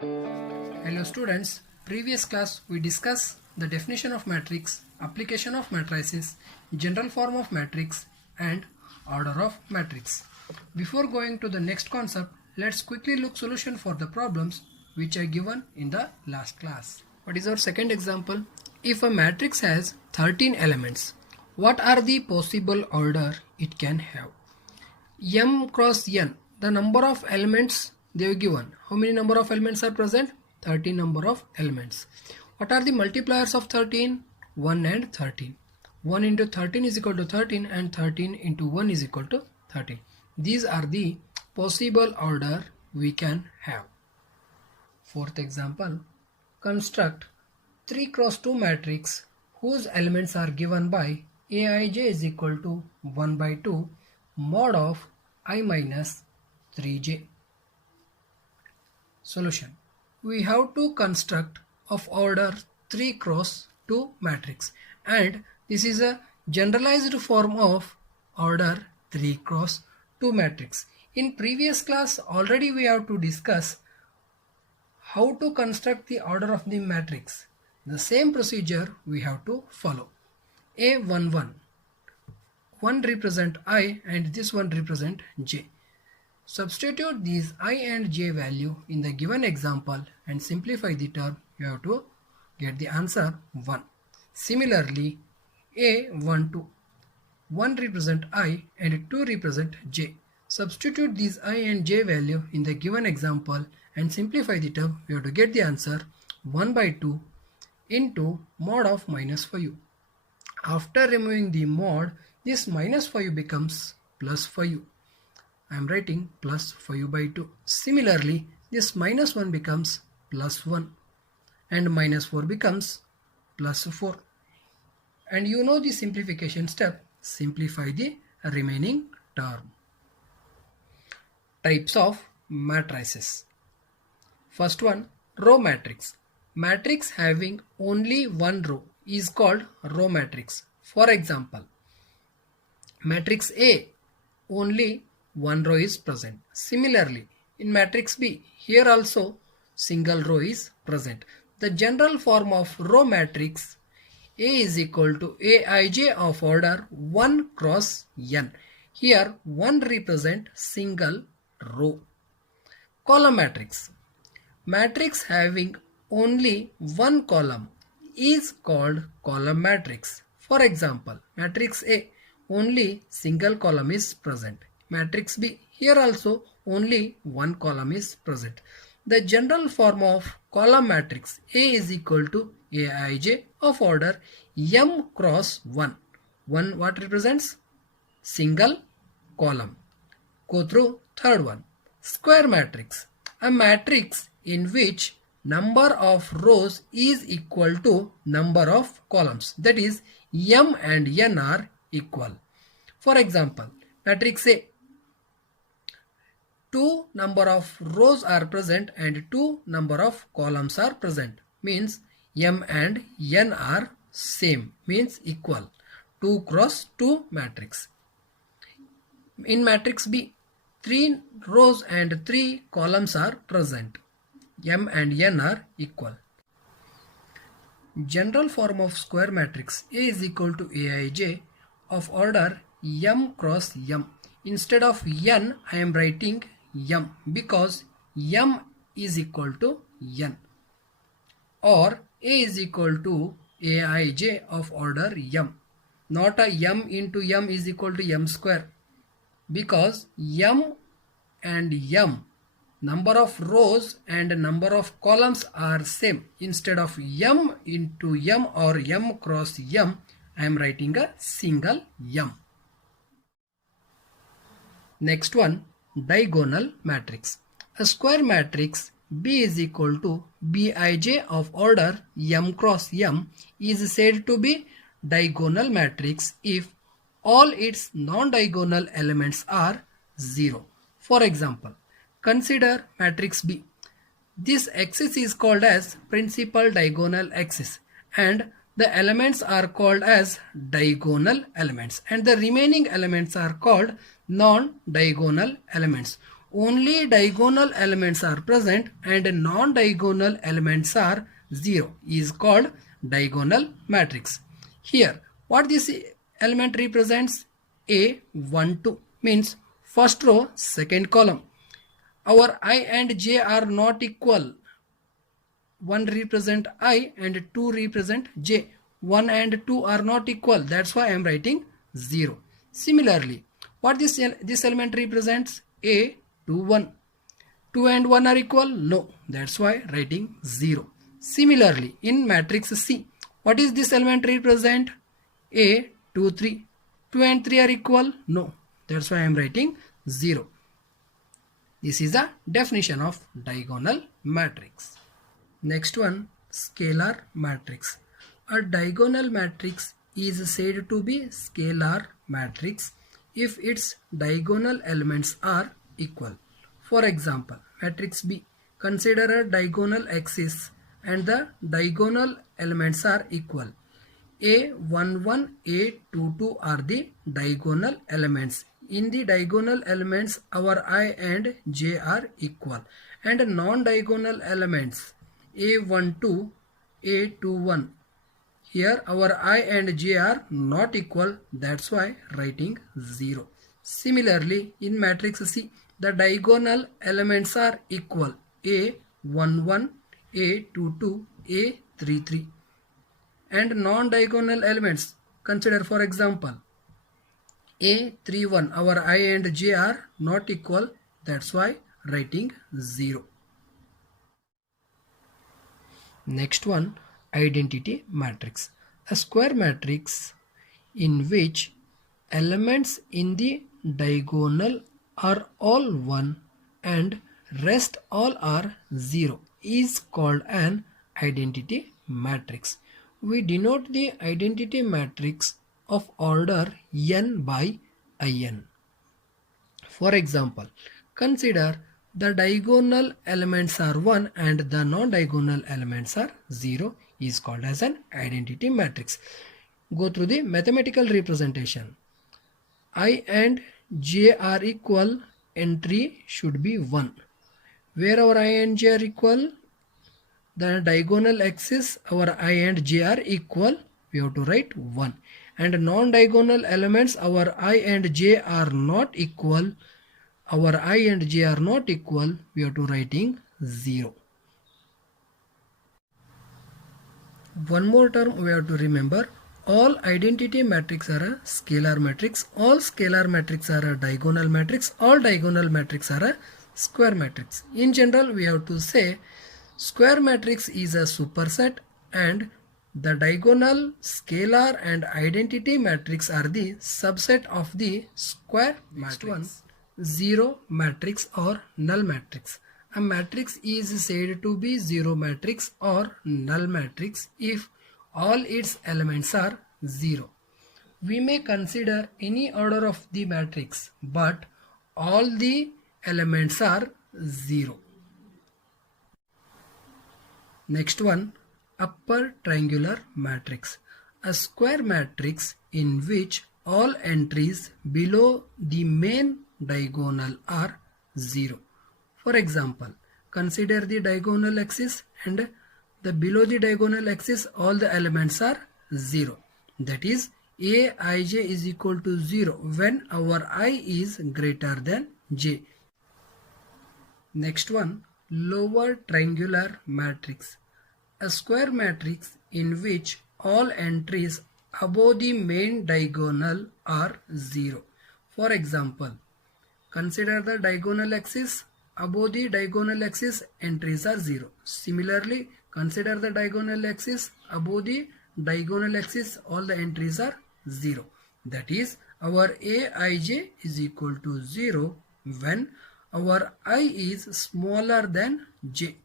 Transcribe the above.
Hello students, previous class we discussed the definition of matrix, application of matrices, general form of matrix and order of matrix. Before going to the next concept, let's quickly look solution for the problems which are given in the last class. What is our second example? If a matrix has 13 elements, what are the possible order it can have? M cross n, the number of elements they have given. How many number of elements are present? 13 number of elements. What are the multipliers of 13? 1 and 13. 1 into 13 is equal to 13 and 13 into 1 is equal to 13. These are the possible order we can have. Fourth example, construct 3 cross 2 matrix whose elements are given by Aij is equal to 1 by 2 mod of I minus 3j. Solution. We have to construct of order 3 cross 2 matrix, and this is a generalized form of order 3 cross 2 matrix. In previous class already we have to discuss how to construct the order of the matrix. The same procedure we have to follow. A11, 1 represent I and this one represent j. Substitute these I and j value in the given example and simplify the term. You have to get the answer 1. Similarly, A12, 1 represent I and 2 represent j. Substitute these I and j value in the given example and simplify the term. You have to get the answer 1 by 2 into mod of minus 5. After removing the mod, this minus 5 becomes plus 5. I am writing plus 5 by 2. Similarly, this minus 1 becomes plus 1 and minus 4 becomes plus 4. And you know the simplification step. Simplify the remaining term. Types of matrices. First one, row matrix. Matrix having only one row is called row matrix. For example, matrix A, only one row is present. Similarly, in matrix B, here also single row is present. The general form of row matrix A is equal to Aij of order 1 cross n. Here 1 represent single row. Column matrix. Matrix having only one column is called column matrix. For example, matrix A, only single column is present. Matrix B, here also only one column is present. The general form of column matrix A is equal to Aij of order m cross 1. 1 what represents? Single column. Go through third one. Square matrix. A matrix in which number of rows is equal to number of columns. That is, m and n are equal. For example, matrix A, 2 number of rows are present and 2 number of columns are present. Means m and n are same, means equal. 2 cross 2 matrix. In matrix B, 3 rows and 3 columns are present. M and n are equal. General form of square matrix A is equal to Aij of order m cross m. Instead of n, I am writing m because m is equal to n. Or A is equal to Aij of order m. Not a m into m is equal to m square. Because m and m, number of rows and number of columns are same. Instead of m into m or m cross m, I am writing a single m. Next one, diagonal matrix. A square matrix B is equal to Bij of order m cross m is said to be diagonal matrix if all its non-diagonal elements are 0. For example, consider matrix B. This axis is called as principal diagonal axis and the elements are called as diagonal elements and the remaining elements are called non-diagonal elements. only diagonal elements are present and non-diagonal elements are 0 is called diagonal matrix. Here, what this element represents? A, 1, 2 means first row, second column. Our I and J are not equal. 1 represent I and 2 represent J. 1 and 2 are not equal. That's why I am writing 0. Similarly, what this element represents? A, 2, 1. 2 and 1 are equal? No. That's why writing 0. Similarly, in matrix C, what is this element represent? A, 2, 3. 2 and 3 are equal? No. That's why I am writing 0. This is the definition of diagonal matrix. Next one, scalar matrix. A diagonal matrix is said to be scalar matrix if its diagonal elements are equal. For example, matrix B, consider a diagonal axis and the diagonal elements are equal. A11, A22 are the diagonal elements. In the diagonal elements, our I and J are equal, and non-diagonal elements A12, A21. Here our I and J are not equal, that's why writing 0. Similarly, in matrix C, the diagonal elements are equal. A11, A22, A33. And non-diagonal elements, consider for example A31, our I and J are not equal, that's why writing 0. Next one, identity matrix. A square matrix in which elements in the diagonal are all 1 and rest all are 0 is called an identity matrix. We denote the identity matrix of order n by in. For example, consider the diagonal elements are 1 and the non-diagonal elements are 0 is called as an identity matrix. Go through the mathematical representation. I and J are equal, entry should be 1. Where our I and J are equal? The diagonal axis, our I and J are equal, we have to write 1. And non-diagonal elements, our I and J are not equal. Our I and J are not equal, we have to writing 0. One more term we have to remember. All identity matrix are a scalar matrix. All scalar matrix are a diagonal matrix. All diagonal matrix are a square matrix. In general, we have to say square matrix is a superset and the diagonal, scalar and identity matrix are the subset of the square matrix. Next one, zero matrix or null matrix. A matrix is said to be zero matrix or null matrix if all its elements are 0. We may consider any order of the matrix, but all the elements are 0. Next one, upper triangular matrix. A square matrix in which all entries below the main diagonal are 0. For example, consider the diagonal axis and the below the diagonal axis all the elements are 0. That is Aij is equal to 0 when our I is greater than j. Next one, lower triangular matrix. A square matrix in which all entries above the main diagonal are 0. For example, consider the diagonal axis. Above the diagonal axis entries are 0. Similarly, consider the diagonal axis. Above the diagonal axis all the entries are 0. That is our Aij is equal to 0 when our I is smaller than j.